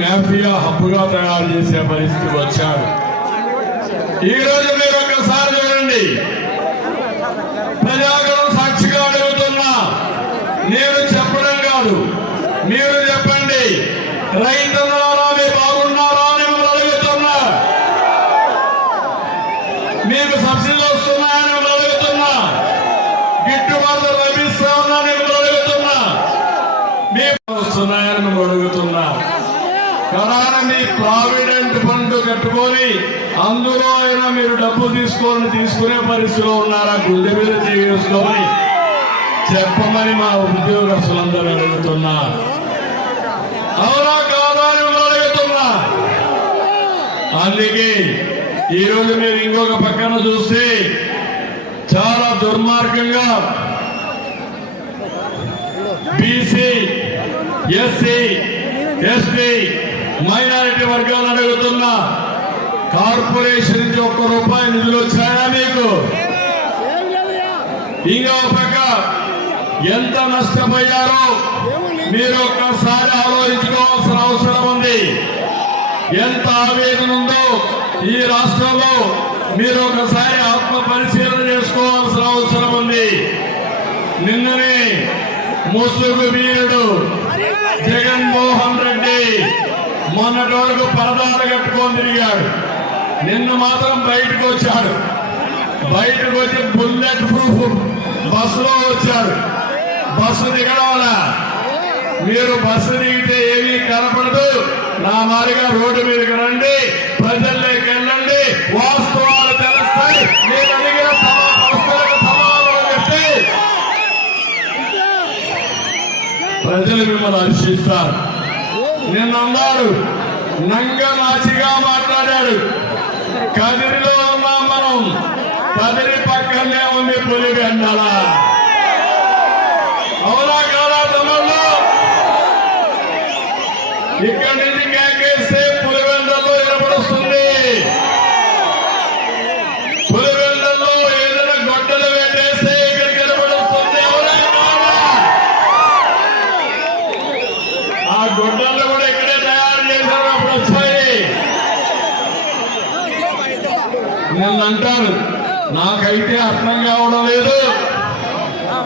Mafia హబ్బుగా తయారు చేసే పరిస్థితి వచ్చాడు. ఈ రోజు మీరు ఒక్కసారి చూడండి. ప్రజాగరం సాక్షిగా అడుగుతున్నా. నేను చెప్పడం కాదు. మీరు చెప్పండి. రైతులారా మీరు బాగున్నారా అని మిమ్మల్ని అడుగుతున్నా. మీకు సబ్సిడీలు వస్తున్నాయని మిమ్మల్ని అడుగుతున్నా. గిట్టుబాటు లభిస్తా ఉందని నేను అడుగుతున్నా. మీకు వస్తున్నాయని మిమ్మల్ని అడుగుతున్నా. కరాన మీ ప్రావిడెంట్ ఫండ్ కట్టుకొని అందులో అయినా మీరు డబ్బు తీసుకొని తీసుకునే పరిస్థితిలో ఉన్నారా? గుండె మీద చేసుకోమని చెప్పమని మా ఉద్యోగస్తులందరూ అడుగుతున్నా. అవునా కాదా అడుగుతున్నా. అందుకే ఈ రోజు మీరు ఇంకొక పక్కన చూస్తే చాలా దుర్మార్గంగా బీసీ ఎస్సీ ఎస్టీ మైనారిటీ వర్గాలు అడుగుతున్న కార్పొరేషన్ నుంచి ఒక్క రూపాయి నిధులు వచ్చాయా మీకు? ఇంకో పక్క ఎంత నష్టపోయారో? మీరు ఒక్కసారి ఆలోచించుకోవాల్సిన అవసరం ఉంది. ఎంత ఆవేదన ఉందో ఈ రాష్ట్రంలో మీరు ఒకసారి ఆత్మ పరిశీలన చేసుకోవాల్సిన అవసరం ఉంది. నిన్ననే ముసుగు వీరుడు జగన్మోహన్ రెడ్డి మొన్నటి వరకు పరదాలు కట్టుకొని తిరిగాడు. నిన్ను మాత్రం బయటకు వచ్చాడు. బయటకు వచ్చి బుల్లెట్ ప్రూఫ్ బస్సులో వచ్చాడు. బస్సు దిగడం మీరు బస్సు దిగితే ఏమీ కనపడదు. నా మారిగా రోడ్డు మీదకి రండి. ప్రజల్లోకి వెళ్ళండి. వాస్తవాలు తెలుస్తాయి. నేను అడిగిన సమాధానం చెప్పి ప్రజలు మిమ్మల్ని హర్షిస్తారు. నిన్న అన్నాడు నంగనాచిగా మాట్లాడాడు. కదిరిలో ఉన్నాం మనం. కదిరి పక్కనే ఉంది పులి వెండల అవునా కాదా తమ్ముళ్ళు ఇక్కడి నుంచి కేకేస్తే పులివెండల్లో వినపడుస్తుంది పులివెండల్లో ఏదైనా గొడ్డలు వేటేస్తే ఇక్కడికి వినపడుస్తుంది అవునా కాదా? ఆ గొడ్డలు కూడా ఇక్కడే తయారు చేశారు అప్పుడు వచ్చాయి నేను అంటాను నాకైతే అర్థం కావడం లేదు.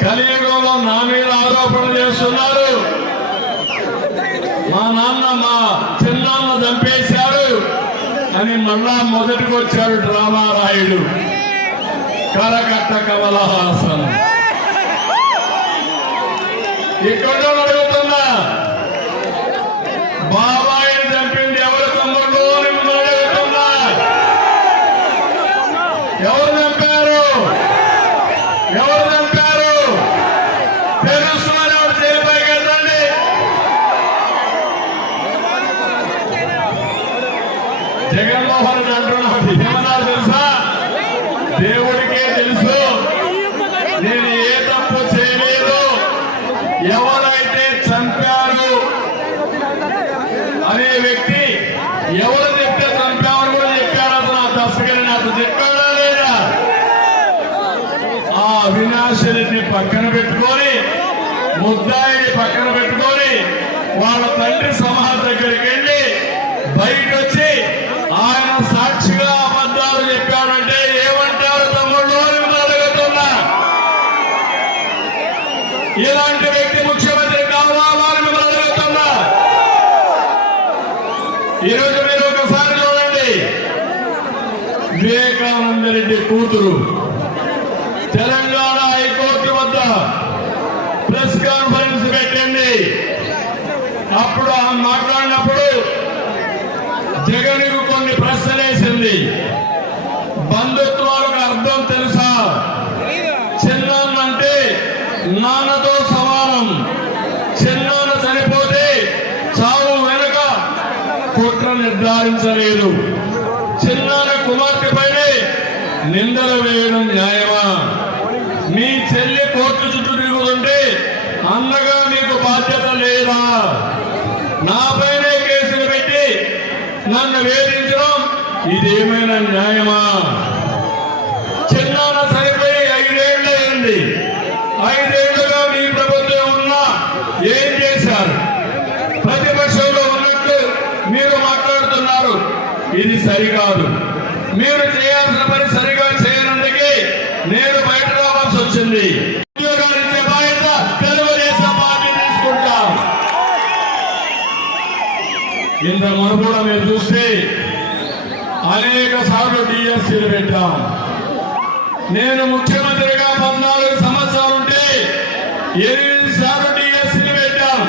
కలియుగంలో నా మీద ఆరోపణ చేస్తున్నారు. మా నాన్న మా చిన్నాన్న చంపేశారు అని మళ్ళా మొదటికి వచ్చారు డ్రామా రాయుడు కరకట్ట కమలహాసన్. ఇక్కడ అడుగుతున్నా బాబాయిని చంపింది ఎవరు తమ్ముళ్ళు అని మిమ్మల్ని అడుగుతున్నా ఎవరు చంపారు ఎవరు చంపారు తెలుసు అని ఎవరు జైలుపైకి వెళ్ళండి జగన్మోహన్ రెడ్డి అంటున్నాడు ఏమన్నారు తెలుసా దేవుడికే తెలుసు. నేను ఏ తప్పు చేయలేదు. ఎవరైతే చంపారు అనే వ్యక్తి ఎవరు చెప్తే చంపామని కూడా చెప్పారు. అతను ఆ దర్శకుని నాకు చెప్పాడా లేదా? ఆ అవినాశరెడ్డి పక్కన పెట్టుకొని ముద్దాయిని పక్కన పెట్టుకొని వాళ్ళ తండ్రి సమాధి దగ్గరికి వెళ్ళి బయట వచ్చి ఆయన సాక్షిగా అబద్ధాలు చెప్పాడంటే ఏమంటారు తమ్ముళ్ళు అని మిమ్మల్ని అడుగుతున్నా ఇలాంటి వ్యక్తి ముఖ్యమంత్రి కావాలా అని మిమ్మల్ని అడుగుతున్నా ఈరోజు మీరు ఒకసారి చూడండి వివేకానంద రెడ్డి కూతురు. తెలంగాణ హైకోర్టు వద్ద ప్రెస్ కాన్ఫరెన్స్ పెట్టింది. అప్పుడు ఆమె మాట్లాడినప్పుడు జగన్ కొన్ని ప్రశ్నలు వేసింది. బంధుత్వాలకు అర్థం తెలుసా? చిన్నానంటే నాన్నతో సమానం. చిన్నాన్న చనిపోతే చావు వెనుక కుట్ర నిర్ధారించలేదు. చిన్నాన్న కుమార్తె నిందలు వేయడం న్యాయమా? మీ చెల్లి కోర్టు చుట్టూ తిరుగుతుంటే అన్నగా మీకు బాధ్యత లేదా? నాపైనే కేసులు పెట్టి నన్ను వేధించడం ఇదేమైనా న్యాయమా? చిన్నాన సరిపోయి ఐదేళ్ళు ఐదేళ్ళుగా మీ ప్రభుత్వం ఉన్నా ఏం చేశారు? ప్రతిపక్షంలో ఉన్నట్టు మీరు మాట్లాడుతున్నారు. ఇది సరికాదు. మీరు చేయాల్సిన పని సరిగా చేయనందుకే నేను బయట రావాల్సి వచ్చింది ఉద్యోగాలు ఇచ్చే ఇంత మునుపుడ మీరు చూస్తే అనేక సార్లు డిఎస్సీలు పెట్టాం. నేను ముఖ్యమంత్రిగా పద్నాలుగు సంవత్సరాలు ఉంటే ఎనిమిది సార్లు డిఎస్సీలు పెట్టాం.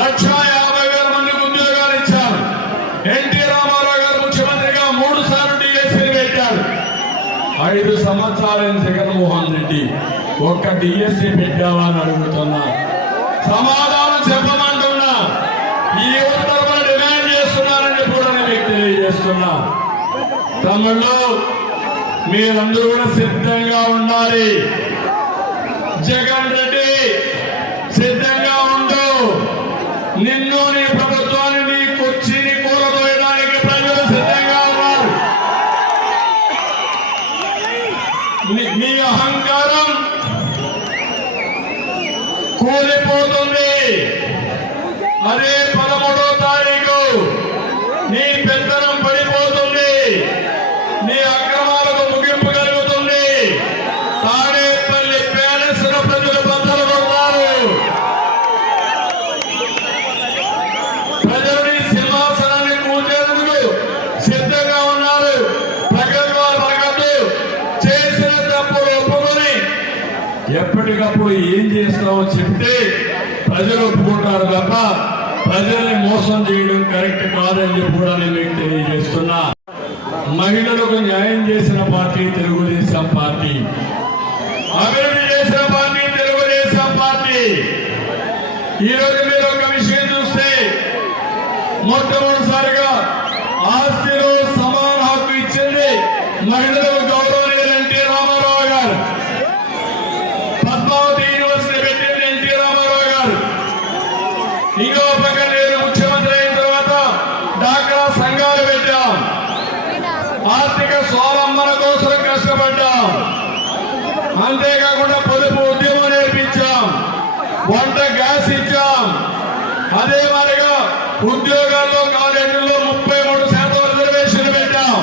లక్ష యాభై వేల మందికి ఉద్యోగాలు ఇచ్చాం ఎన్టీ రామారావు గారు ముఖ్యమంత్రిగా మూడు సార్లు డిఎస్సీలు పెట్టారు ఐదు సంవత్సరాలైన జగన్మోహన్ రెడ్డి ఒక్క డిఎస్సి పెట్టావా అని అడుగుతున్నా. సమాధానం చెప్పమంటున్నా. ఈ ఉత్తర్వులు డిమాండ్ చేస్తున్నారని కూడా నేను మీకు తెలియజేస్తున్నా. తమిళలో మీరందరూ కూడా సిద్ధంగా ఉండాలి. జగన్ రెడ్డి సిద్ధంగా ఉండు నిన్ను నీ ప్రభుత్వాన్ని నీ కుర్చీని కూలదోయడానికి ప్రజలు సిద్ధంగా ఉన్నారు నీ- నీ అహంకారం కూలిపోతుంది అదే పదమూడో తారీఖు నీ పెత్తనం పడిపోతుంది నీ అక్రమాలకు ముగింపు కలుగుతుంది తాడేపల్లి ప్యాలెస్ ప్రజలు బద్దలు కొడతారు ప్రజలు నీ సింహాసనాన్ని కూర్చేందుకు సిద్ధంగా ఉన్నారు ప్రగల్భా పలకద్దు చేసిన తప్పులు ఒప్పుకొని ఎప్పటికప్పుడు ఏం చేస్తామో చెప్తే ప్రజలు ఒప్పుకుంటారు తప్ప ప్రజల్ని మోసం చేయడం కరెక్ట్ కాదని చెప్పి కూడా నేను మీకు తెలియజేస్తున్నా. మహిళలకు న్యాయం చేసిన పార్టీ తెలుగుదేశం పార్టీ. అభివృద్ధి చేసిన పార్టీ తెలుగుదేశం పార్టీ. ఈ రోజు మీరు ఒక విషయం చూస్తే మొట్టమొదటిసారిగా ఆస్తిలో సమాన హక్కు ఇచ్చింది మహిళలు గౌరవనీయులు ఎన్టీ రామారావు గారు పద్మావతి యూనివర్సిటీ పెట్టింది ఎన్టీ రామారావు గారు ఇంకో పక్క నేను ముఖ్యమంత్రి అయిన తర్వాత డాక్రా సంఘాలు పెట్టాం ఆర్థిక స్వావలంబన కోసం కష్టపడ్డాం అంతేకాకుండా పొదుపు ఉద్యమం నేర్పించాం వంట గ్యాస్ ఇచ్చాం. అదే మరిగా ఉద్యోగాల్లో కాలేజీల్లో ముప్పై మూడు శాతం రిజర్వేషన్ పెట్టాం.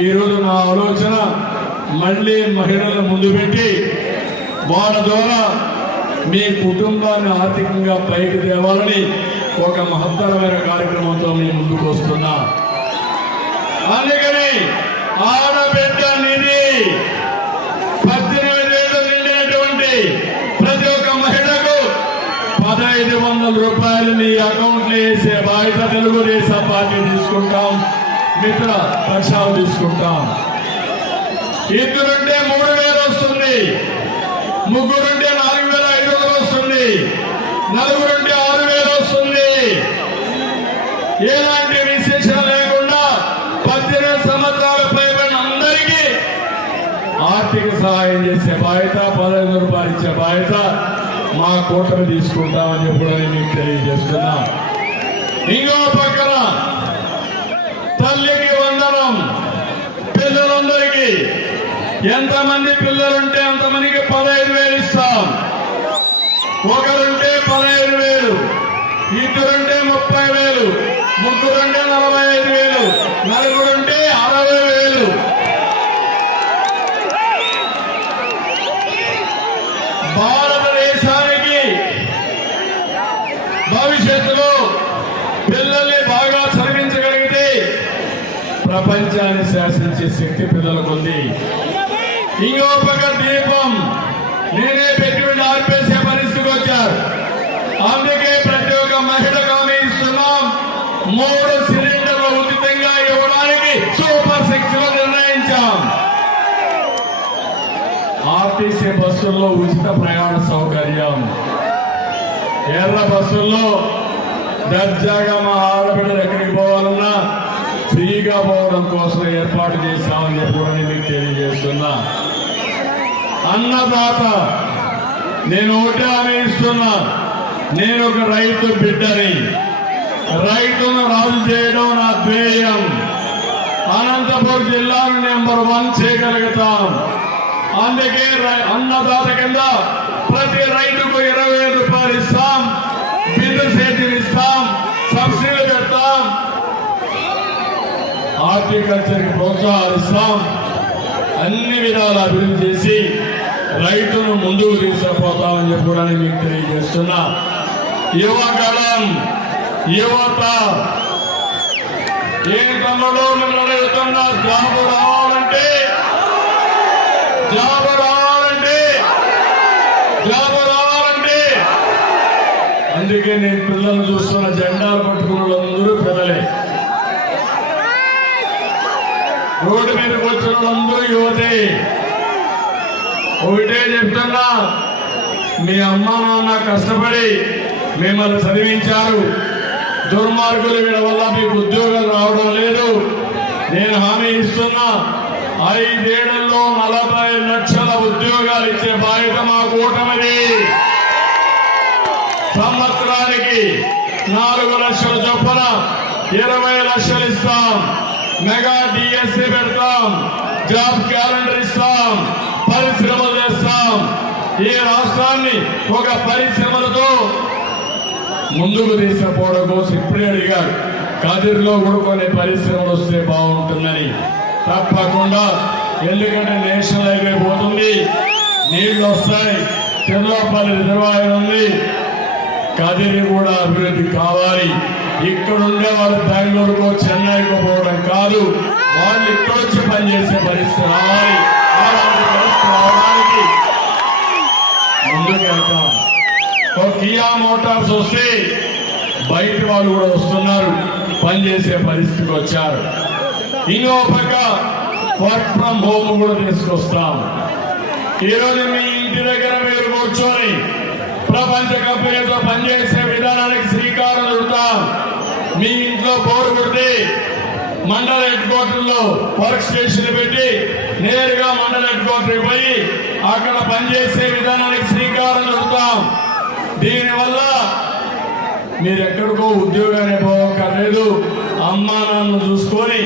ఈ రోజు నా ఆలోచన మళ్ళీ మహిళల ముందు పెట్టి వాళ్ళ ద్వారా మీ కుటుంబాన్ని ఆర్థికంగా పైకి తేవాలని ఒక మహత్తరమైన కార్యక్రమంతో మీ ముందుకు వస్తున్నా. అందుకని ఆడ నిధి పద్దెనిమిది ఏళ్ళు నిండినటువంటి ప్రతి ఒక్క మహిళకు పదహైదు వందల రూపాయలు మీ అకౌంట్లో వేసే బాధ్యత తెలుగుదేశం పార్టీ తీసుకుంటాం మిత్ర పక్షాలు తీసుకుంటాం. ఇద్దరుంటే మూడు వేలు వస్తుంది. ముగ్గురుంటే నాలుగు వేల ఐదు వందలు వస్తుంది. నలుగురుంటే ఆరు వేలు వస్తుంది. ఎలాంటి విశేషం లేకుండా పద్దెనిమిది సంవత్సరాల పైబడిన అందరికీ ఆర్థిక సహాయం చేసే బాధ్యత పదహైదు రూపాయలు ఇచ్చే బాధ్యత మా కూటమి తీసుకుంటామని చెప్పి కూడా నేను మీకు తెలియజేస్తున్నా. ఇంకో ఎంతమంది పిల్లలుంటే అంతమందికి పదహైదు వేలు ఇస్తాం. ఒకరుంటే పదహైదు వేలు ఇద్దరుంటే ముప్పై వేలు ముగ్గురుంటే నలభై ఐదు వేలు నలుగురుంటే అరవై వేలు. భారతదేశానికి భవిష్యత్తులో పిల్లల్ని బాగా చదివించగలిగితే ప్రపంచాన్ని శాసించే శక్తి పిల్లలకు ఉంది. ఇంకో పక్క దీపం నేనే పెట్టుబడి ఆర్పేసే పరిస్థితికి వచ్చారు. అందుకే ప్రతి ఒక్క మహిళకు హామీ ఇస్తున్నాం. మూడు సిలిండర్లు ఉచితంగా ఇవ్వడానికి సూపర్ సిక్స్లో నిర్ణయించాం. ఆర్టీసీ బస్సుల్లో ఉచిత ప్రయాణ సౌకర్యం. ఎర్ర బస్సుల్లో దర్జాగా మా ఆడబిడ్డలు ఎక్కడికి పోవాలన్నా ఫ్రీగా పోవడం కోసం ఏర్పాటు చేశామని చెప్పి కూడా నేను మీకు తెలియజేస్తున్నా. అన్నదాత. నేను ఒకటే హామీ ఇస్తున్నా. నేను ఒక రైతు బిడ్డని. రైతును రాజు చేయడం నా ధ్యేయం. అనంతపురం జిల్లాను నెంబర్ వన్ చేయగలుగుతాం. అందుకే రై- అన్నదాత కింద ప్రతి రైతుకు ఇరవై ఐదు రూపాయలు ఇస్తాం. బిందు సేద్యం ఇస్తాం. సబ్సిడీ పెడతాం. హార్టికల్చర్ ప్రోత్సాహాలు ఇస్తాం. అన్ని విధాల అభివృద్ధి చేసి రైతును ముందుకు తీసుకుపోతామని చెప్పి కూడా నేను మీకు తెలియజేస్తున్నా. యువగళం యువత ఏ తమలో మిమ్మల్ని అడుగుతున్నా జాబు రావాలంటే జాబు రావాలంటే జాబు రావాలంటే. అందుకే నేను పిల్లలు చూస్తున్న జెండాలు పట్టుకున్న వాళ్ళందరూ పిల్లలే రోడ్డు మీదకి వచ్చిన వాళ్ళందరూ యువతే. ఒకటే చెప్తున్నా మీ అమ్మ నాన్న కష్టపడి మిమ్మల్ని చదివించారు. దుర్మార్గులు వీళ్ళ వల్ల మీకు ఉద్యోగాలు రావడం లేదు. నేను హామీ ఇస్తున్నా ఐదేళ్ళలో నలభై లక్షల ఉద్యోగాలు ఇచ్చే బాధ్యత మా కూటమిది. సంవత్సరానికి నాలుగు లక్షల చొప్పున ఇరవై లక్షలు ఇస్తాం. మెగా డిఎస్సి పెడతాం. జాబ్ క్యాలెండర్ ఇస్తాం. పరిశ్రమలు చేస్తాం. ఈ రాష్ట్రాన్ని ఒక పరిశ్రమలతో ముందుకు తీసుకుపోవడం కోసం ఇప్పుడే అడిగాడు కదిరిలో కూడా కొన్ని పరిశ్రమలు వస్తే బాగుంటుందని. తప్పకుండా ఎందుకంటే నేషనల్ హైవే పోతుంది. నీళ్ళు వస్తాయి. చంద్రపల్లి రిజర్వాయర్ ఉంది. కదిరి కూడా అభివృద్ధి కావాలి. ఇక్కడ ఉండే వాళ్ళు బెంగళూరుకో చెన్నైకో పోవడం కాదు. వాళ్ళు ఇక్కడ వచ్చి పనిచేసే పరిస్థితి రావాలి వస్తే బయట వాళ్ళు కూడా వస్తున్నారు. పనిచేసే పరిస్థితికి వచ్చారు. ఇంకో పక్క వర్క్ ఫ్రమ్ హోమ్ కూడా తీసుకొస్తాం. ఈరోజు మీ ఇంటి దగ్గర మీరు కూర్చొని ప్రపంచ కంపెనీతో పనిచేసే విధానానికి శ్రీకారం చుడతాం. మీ ఇంట్లో బోరు కొడితే మండల హెడ్ క్వార్టర్లో వర్క్ స్టేషన్ పెట్టి నేరుగా మండల హెడ్ క్వార్టర్కి పోయి అక్కడ పనిచేసే విధానానికి శ్రీకారం చుడతాం. దీనివల్ల మీరు ఎక్కడికో ఉద్యోగాన్ని పోవక్కర్లేదు. అమ్మా నాన్న చూసుకొని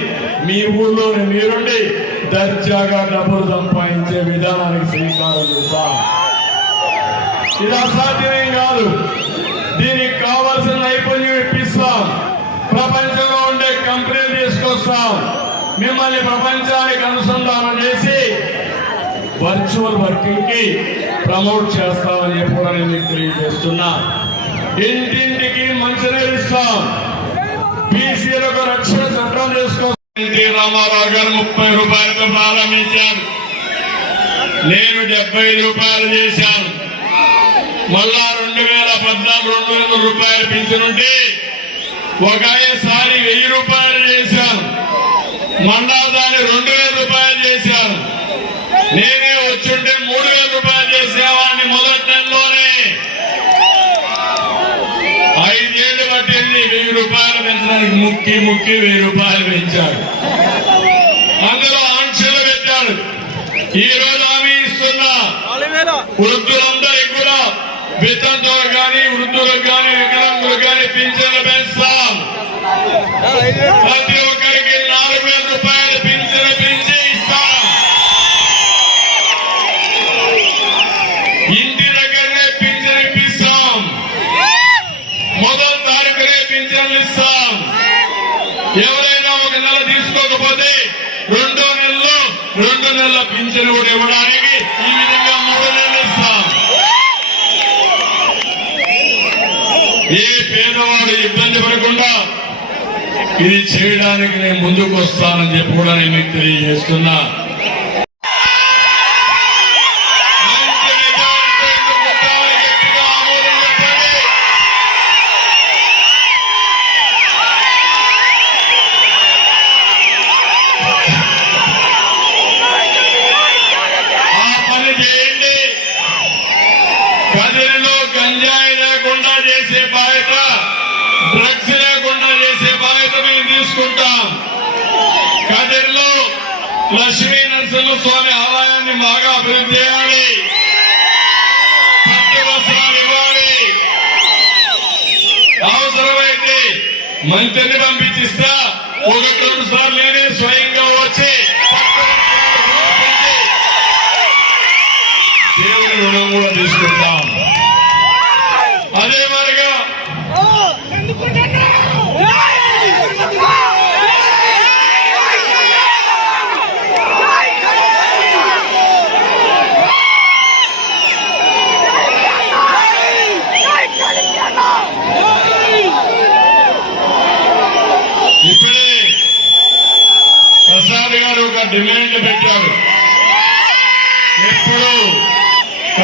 మీ ఊళ్ళోనే మీరుండి దర్జాగా డబ్బులు సంపాదించే విధానానికి శ్రీకారం చూస్తా ఇది అసాధ్యమేం కాదు. దీనికి కావలసిన నైపుణ్యం ఇప్పిస్తాం. ప్రపంచంలో ఉండే కంపెనీలు తీసుకొస్తాం. మిమ్మల్ని ప్రపంచానికి అనుసంధానం చేసి వర్చువల్ వర్కింగ్కి ప్రమోట్ చేస్తామని చెప్పి కూడా నేను మీకు తెలియజేస్తున్నా. ఇంటింటికి మంచినీరు ఇస్తాం. బీసీలకు రక్షణ చట్టం చేసుకో ఎన్టీ రామారావు గారు ముప్పై రూపాయలతో ప్రారంభించారు. నేను డెబ్బై రూపాయలు చేశాను. మళ్ళా రెండు వేల పద్నాలుగు రెండు వందల రూపాయలు పింఛనుంటే ఒకసారి వెయ్యి రూపాయలు చేశాను. మళ్ళా దాన్ని రెండు వేల రూపాయలు చేశాను. నేనే వచ్చుంటే మూడు వేల రూపాయలు చేసేవాడిని మొదటి నెలలోనే ఐదేళ్ళు పట్టింది వెయ్యి రూపాయలు పెంచడానికి ముక్కి ముక్కి వెయ్యి రూపాయలు పెంచాడు అందులో ఆంక్షలు పెట్టాడు ఈ రోజు హామీ ఇస్తున్న. వృద్ధులందరికీ కూడా వితంతో కానీ వృద్ధులకు కానీ వికలాంగులకు కానీ పింఛన్లు పెంచుతాం. ప్రతి ఒక్క పింఛను కూడా ఇవ్వడానికి ఈ విధంగా మూడు ఇస్తాం ఏ పేదవాడు ఇబ్బంది పడకుండా ఇది చేయడానికి నేను ముందుకు వస్తానని చెప్పి కూడా నేను మీకు తెలియజేస్తున్నా. మంత్రిని పంపించిస్తా. ఒకటి రెండు సార్లు నేనే స్వయంగా వచ్చి దేవుని రుణం కూడా తీసుకుంటాం అదే మరిగా ఇప్పుడే ప్రసాద్ గారు ఒక డిమాండ్ పెట్టారు ఎప్పుడు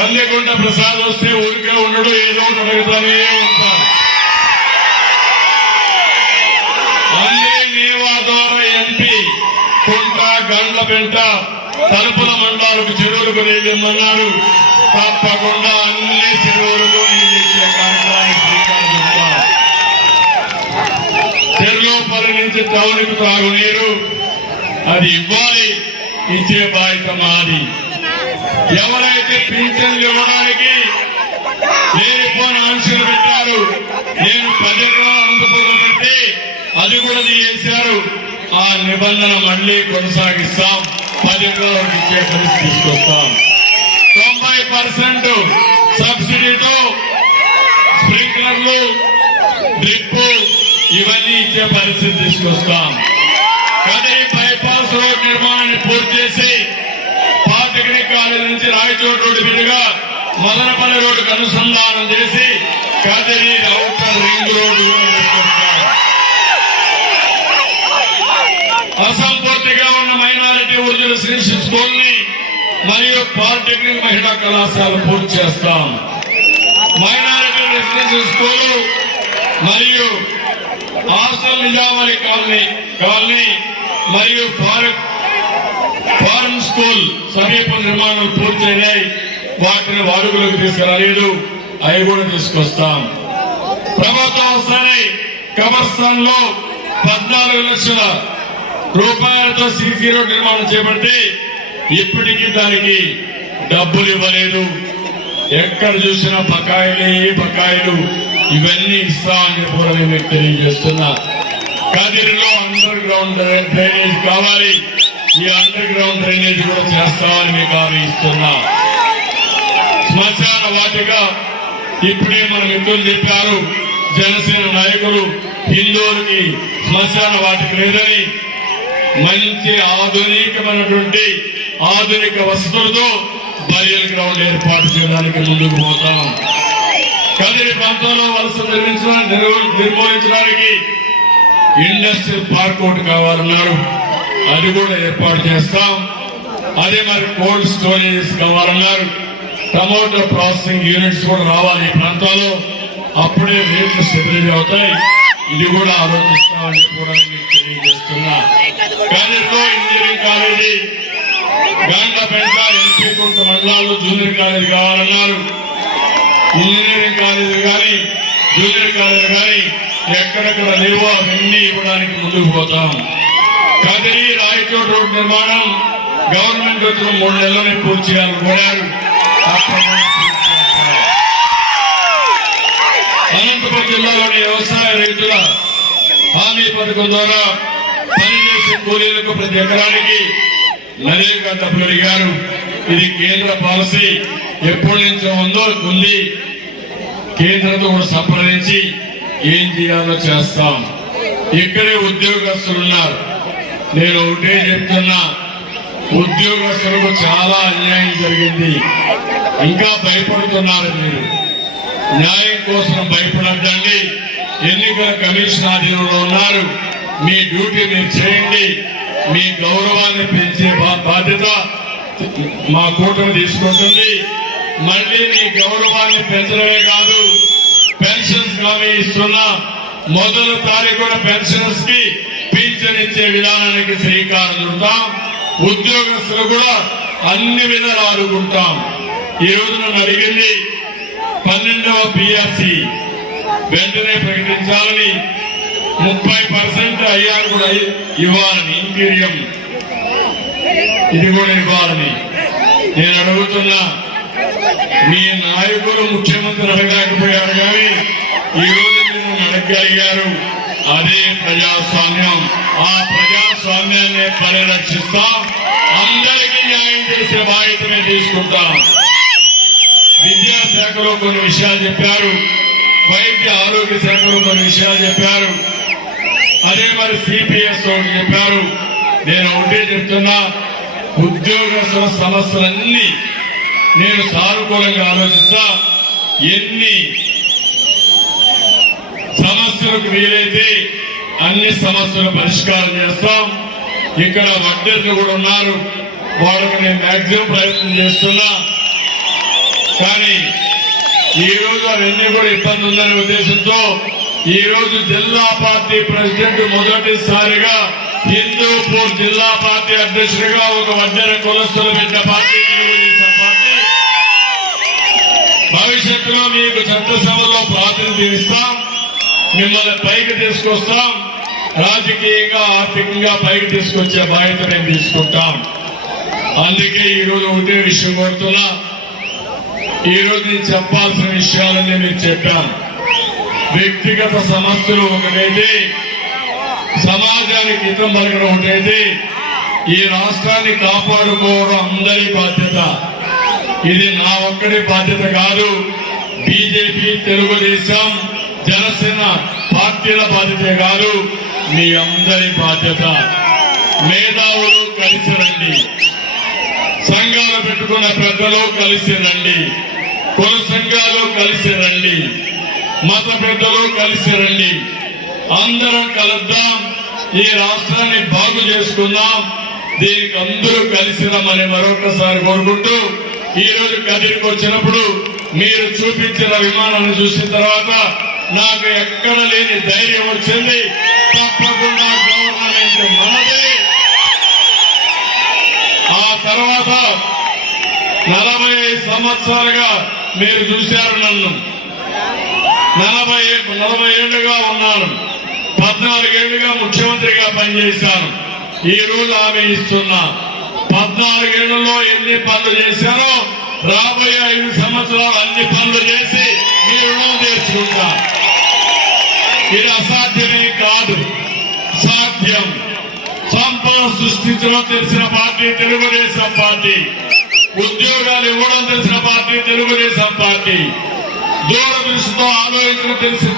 కల్లెకుంట ప్రసాద్ వస్తే ఊరికే ఉండడు ఏదో ఒకటి అడుగుతానే ఉంటారు. ద్వారా ఎంపీ కుంట గండ్ల పెంట తలుపుల మండలాలకు చెరువులకు నీళ్ళిమ్మన్నారు తప్పకుండా అన్ని చెరువులకు నీళ్ళు ఇచ్చే కార్యక్రమానికి శ్రీకారం నుంచి టౌన్కి తాగునీరు అది ఇవ్వాలి ఇచ్చే బాధ్యత మాది. ఎవరైతే పింఛన్లు ఇవ్వడానికి లేనిపోని ఆంక్షలు పెట్టారు నేను పది ఎకరాల అనంతపురం అది కూడా చేశారు ఆ నిబంధన మళ్ళీ కొనసాగిస్తాం. పది ఎకరాలకు ఇచ్చే పరిస్థితి తీసుకొస్తాం. తొంభై పర్సెంట్ సబ్సిడీతో స్ప్రింక్లర్లు డ్రిప్ ఇవన్నీ ఇచ్చే పరిస్థితి తీసుకొస్తాం. కదిరి బైపాస్ రోడ్ నిర్మాణాన్ని పూర్తి చేసి కాలేజ్ నుంచి రాయచోటి రోడ్డు మీదుగా మదనపల్లి రోడ్డుకు అనుసంధానం చేసి కదిరి ఔటర్ రింగ్ రోడ్డు అసంపూర్తిగా ఉన్న మైనారిటీ ఊర్జుల శ్రీష్ స్కూల్ని మరియు పాలిటెక్నిక్ మహిళా కళాశాల పూర్తి చేస్తాం. మైనారిటీ రెసిడెన్షియల్ స్కూలు మరియు హాస్టల్ నిజామాలి కాలనీ కాలనీ మరియు ఫారూక్ ఫారం స్కూల్ సమీప నిర్మాణం పూర్తయినాయి. వాటిని వాడుకలోకి తీసుకురాలేదు. అవి కూడా తీసుకొస్తాం. ప్రభుత్వం వస్తానే కమర్స్థాన్లో పద్నాలుగు లక్షల రూపాయలతో సిసి రోడ్ నిర్మాణం చేపట్టి ఇప్పటికీ దానికి డబ్బులు ఇవ్వలేదు. ఎక్కడ చూసినా బకాయిలే బకాయిలు ఇవన్నీ ఇస్తామని చెప్పి కూడా నేను తెలియజేస్తున్నా. కదిరిలో అండర్ గ్రౌండ్ డ్రైనేజ్ కావాలి. ఈ అండర్ గ్రౌండ్ డ్రైనేజ్ కూడా చేస్తామని మీకు హామీ ఇస్తున్నా. శ్మశాన వాటిక ఇప్పుడే మన మిత్రులు చెప్పారు జనసేన నాయకులు హిందువులకి శ్మశాన వాటిక లేదని మంచి ఆధునికమైనటువంటి ఆధునిక వసతులతో బరియల్ గ్రౌండ్ ఏర్పాటు చేయడానికి ముందుకు పోతాం. కదిరి ప్రాంతంలో వలస నిర్మించడానికి నిర్మూలించడానికి ఇండస్ట్రియల్ పార్క్ ఒకటి కావాలన్నారు. అది కూడా ఏర్పాటు చేస్తాం. అదే మరి కోల్డ్ స్టోరేజ్ కావాలన్నారు టమాటో ప్రాసెసింగ్ యూనిట్స్ కూడా రావాలి ఈ ప్రాంతాల్లో అప్పుడే రేట్లు స్టెబిలిటీ అవుతాయి. ఇది కూడా ఆలోచిస్తామని కూడా మీకు తెలియజేస్తున్నా. ఇంజనీరింగ్ కాలేజీ గాండ్లపేట ఎల్పీ కుంట మండలాల్లో జూనియర్ కాలేజీ కావాలన్నారు. ఇంజనీరింగ్ కాలేజీ కానీ జూనియర్ కాలేజీ కానీ ఎక్కడెక్కడ లేవో అవన్నీ ఇవ్వడానికి ముందుకు పోతాం. కదిరి రాయచోటి రోడ్ నిర్మాణం గవర్నమెంట్ వచ్చిన మూడు నెలలోనే పూర్తి చేయాలని కోరారు. అనంతపురం జిల్లాలోని వ్యవసాయ రైతుల హామీ పథకం ద్వారా పనిచేసే కూలీలకు ప్రతి ఎకరానికి నరేగా డబ్బులు అడిగారు. ఇది కేంద్ర పాలసీ. ఎప్పటి నుంచో ఉందో ఉంది. కేంద్రంతో కూడా సంప్రదించి ఏం చేయాలో చేస్తాం. ఇక్కడే ఉద్యోగస్తులు ఉన్నారు. నేను ఒకటే చెప్తున్నా ఉద్యోగస్తులకు చాలా అన్యాయం జరిగింది. ఇంకా భయపడుతున్నారు మీరు. న్యాయం కోసం భయపడద్దండి. ఎన్నికల కమిషన్ ఆధీనంలో ఉన్నారు. మీ డ్యూటీ మీరు చేయండి. మీ గౌరవాన్ని పెంచే బాధ్యత మా కూటమి తీసుకుంటుంది. మళ్ళీ మీ గౌరవాన్ని పెంచడమే కాదు పెన్షన్స్ కానీ ఇస్తున్నా. మొదటి తారీఖు కూడా పెన్షన్స్కి పింఛనిచ్చే విధానానికి శ్రీకారం చుడతాం ఉద్యోగస్తులు కూడా అన్ని విధాలు ఆదుకుంటాం ఈ రోజు నన్ను అడిగింది పన్నెండవ పిఆర్సి వెంటనే ప్రకటించాలని ముప్పై పర్సెంట్ అయ్యారు కూడా ఇవ్వాలని ఇంటీరియం ఇది కూడా ఇవ్వాలని నేను అడుగుతున్నా మీ నాయకులు ముఖ్యమంత్రి అడగలేకపోయారు కానీ ఈ రోజు మీరు అడగగలిగారు అదే ప్రజాస్వామ్యం. ఆ ప్రజాస్వామ్యాన్ని పరిరక్షిస్తా. అందరికీ న్యాయం చేసే బాధ్యతనే తీసుకుంటాం. విద్యాశాఖలో కొన్ని విషయాలు చెప్పారు. వైద్య ఆరోగ్య శాఖలో కొన్ని విషయాలు చెప్పారు. అదే మరి సిపిఎస్ ఒకటి చెప్పారు. నేను ఒకటే చెప్తున్నా. ఉద్యోగస్తుల సమస్యలన్నీ నేను సానుకూలంగా ఆలోచిస్తా. ఎన్ని సమస్యలకు వీలైతే అన్ని సమస్యలు పరిష్కారం చేస్తాం. ఇక్కడ వడ్డీలు కూడా ఉన్నారు. వాళ్ళకు నేను మాక్సిమం ప్రయత్నం చేస్తున్నా. కానీ ఈ రోజు అవన్నీ కూడా ఇబ్బంది ఉందనే ఉద్దేశంతో ఈ రోజు జిల్లా పార్టీ ప్రెసిడెంట్ మొదటిసారిగా హిందూపూర్ జిల్లా పార్టీ అధ్యక్షుడిగా ఒక వడ్డెర కులస్తులు పెట్టిన పార్టీ తెలుగుదేశం పార్టీ. భవిష్యత్తులో మీకు చట్టసభలో ప్రాతినిధ్యం ఇస్తాం. మిమ్మల్ని పైకి తీసుకొస్తాం. రాజకీయంగా ఆర్థికంగా పైకి తీసుకొచ్చే బాధ్యత మేము తీసుకుంటాం. అందుకే ఈరోజు ఒకటే విషయం కోరుతున్నా. ఈ రోజు నేను చెప్పాల్సిన విషయాలన్నీ మీరు చెప్పాను వ్యక్తిగత సమస్యలు ఒకటైతే సమాజానికి హితం పలకడం ఒకటైతే ఈ రాష్ట్రాన్ని కాపాడుకోవడం అందరి బాధ్యత. ఇది నా ఒక్కడి బాధ్యత కాదు. బీజేపీ తెలుగుదేశం జనసేన పార్టీల బాధ్యత కాదు మీ అందరి బాధ్యత. మేధావులు కలిసి రండి. సంఘాలు పెట్టుకున్న పెద్దలు కలిసి రండి. కుల సంఘాలు కలిసి రండి. మత పెద్దలు కలిసి రండి. అందరం కలుద్దాం. ఈ రాష్ట్రాన్ని బాగు చేసుకుందాం. దీనికి అందరూ కలిసి రమ్మని మరొకసారి కోరుకుంటూ ఈ రోజు కదిరికి వచ్చినప్పుడు మీరు చూపించిన విమానాన్ని చూసిన తర్వాత నాకు ఎక్కడ లేని ధైర్యం వచ్చింది. తప్పకుండా గవర్నమెంట్ మనది. ఆ తర్వాత నలభై ఐదు సంవత్సరాలుగా మీరు చూశారు నన్ను. నలభై నలభై ఏళ్ళుగా ఉన్నాను. పద్నాలుగేళ్ళుగా ముఖ్యమంత్రిగా పనిచేశాను. ఈ రోజు ఆమె ఇస్తున్నా. పద్నాలుగేళ్ళలో ఎన్ని పనులు చేశారో రాబోయే ఐదు సంవత్సరాలు అన్ని పనులు చేసి మీ రుణం తీర్చుకుంటా. ఇది అసాధ్యమే కాదు. సాధ్యం. సంపద సృష్టించడం తెలిసిన పార్టీ తెలుగుదేశం పార్టీ. ఉద్యోగాలు ఇవ్వడం తెలిసిన పార్టీ తెలుగుదేశం పార్టీ. దూరదృష్టితో ఆలోచన తెలిసి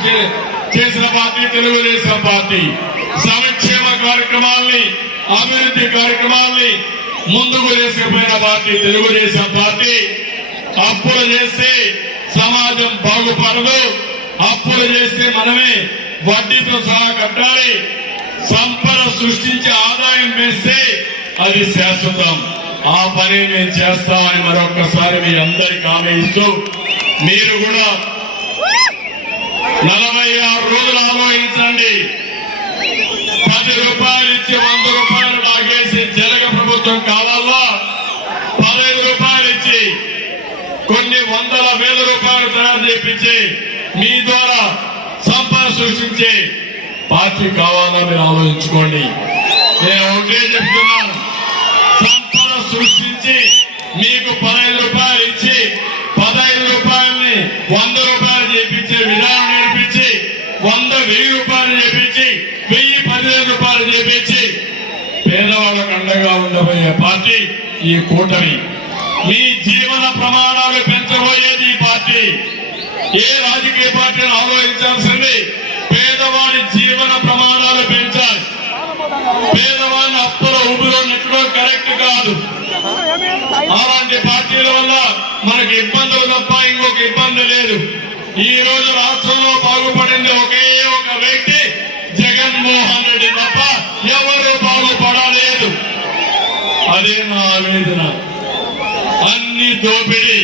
చేసిన పార్టీ తెలుగుదేశం పార్టీ. సంక్షేమ కార్యక్రమాల్ని అభివృద్ధి కార్యక్రమాల్ని ముందుకు వేసుకుపోయిన పార్టీ తెలుగుదేశం పార్టీ. అప్పులు చేస్తే సమాజం బాగుపడదు. అప్పులు చేస్తే మనమే వడ్డీతో సహా కట్టాలి. సంపద సృష్టించి ఆదాయం పెంచితే అది శాశ్వతం. ఆ పని మేము చేస్తామని మరొకసారి మీ అందరికి హామీ ఇస్తూ మీరు కూడా నలభై ఆరు రోజులు ఆలోచించండి. పది రూపాయలు ఇచ్చి వంద రూపాయలు లాగేసి జనగ ప్రభుత్వం కావాలా? పదహైదు రూపాయలు ఇచ్చి కొన్ని వందల వేల రూపాయలు తయారు చేయించి మీ ద్వారా సృష్టించే పార్టీ కావాలో మీరు ఆలోచించుకోండి. నేను ఒకటే చెప్తున్నాను సంపద సృష్టించి మీకు పదహైదు రూపాయలు ఇచ్చి పదహైదు రూపాయలని వంద రూపాయలు చేపించే విధానం నేర్పించి వంద వెయ్యి రూపాయలు చేపించి వెయ్యి పదివేల రూపాయలు చేపించి పేదవాళ్ళకు అండగా ఉండబోయే పార్టీ ఈ కూటమి. మీ జీవన ప్రమాణాలు పెంచబోయేది ఈ పార్టీ. ఏ రాజకీయ పార్టీని ఆలోచించాల్సింది జీవన ప్రమాణాలు పెంచాలి. పేదవాడిని అప్పుల ఊపిలో నెట్టడం కరెక్ట్ కాదు. అలాంటి పార్టీల వల్ల మనకి ఇబ్బందులు తప్ప ఇంకొక ఇబ్బంది లేదు. ఈ రోజు రాష్ట్రంలో బాగుపడింది ఒకే ఒక వ్యక్తి జగన్మోహన్ రెడ్డి తప్ప ఎవరు బాగుపడలేదు. అదే నా ఆవేదన. అన్ని దోపిడీ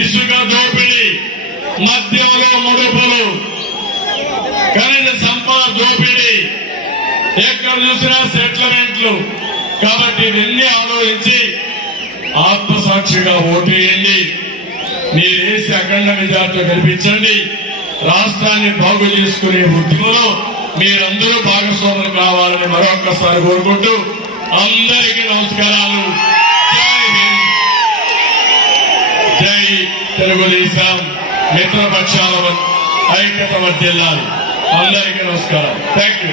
ఇసుక దోపిడీ మద్యంలో ముడుపులు కరెంట్ సంపద దోపిడీ. ఎక్కడ చూసినా సెటిల్మెంట్లు. కాబట్టి ఇవన్నీ ఆలోచించి ఆత్మసాక్షిగా ఓటేయండి మీరు వేసి అఖండ మెజార్టీ కనిపించండి రాష్ట్రాన్ని బాగు చేసుకునే ఉద్యమంలో మీరందరూ భాగస్వాములు కావాలని మరొక్కసారి కోరుకుంటూ అందరికీ నమస్కారాలు. జై హింద్. జై తెలుగుదేశం మిత్రపక్షాల ఐక్యత వర్దిల్లాలి అందరికీ నమస్కారం. Thank you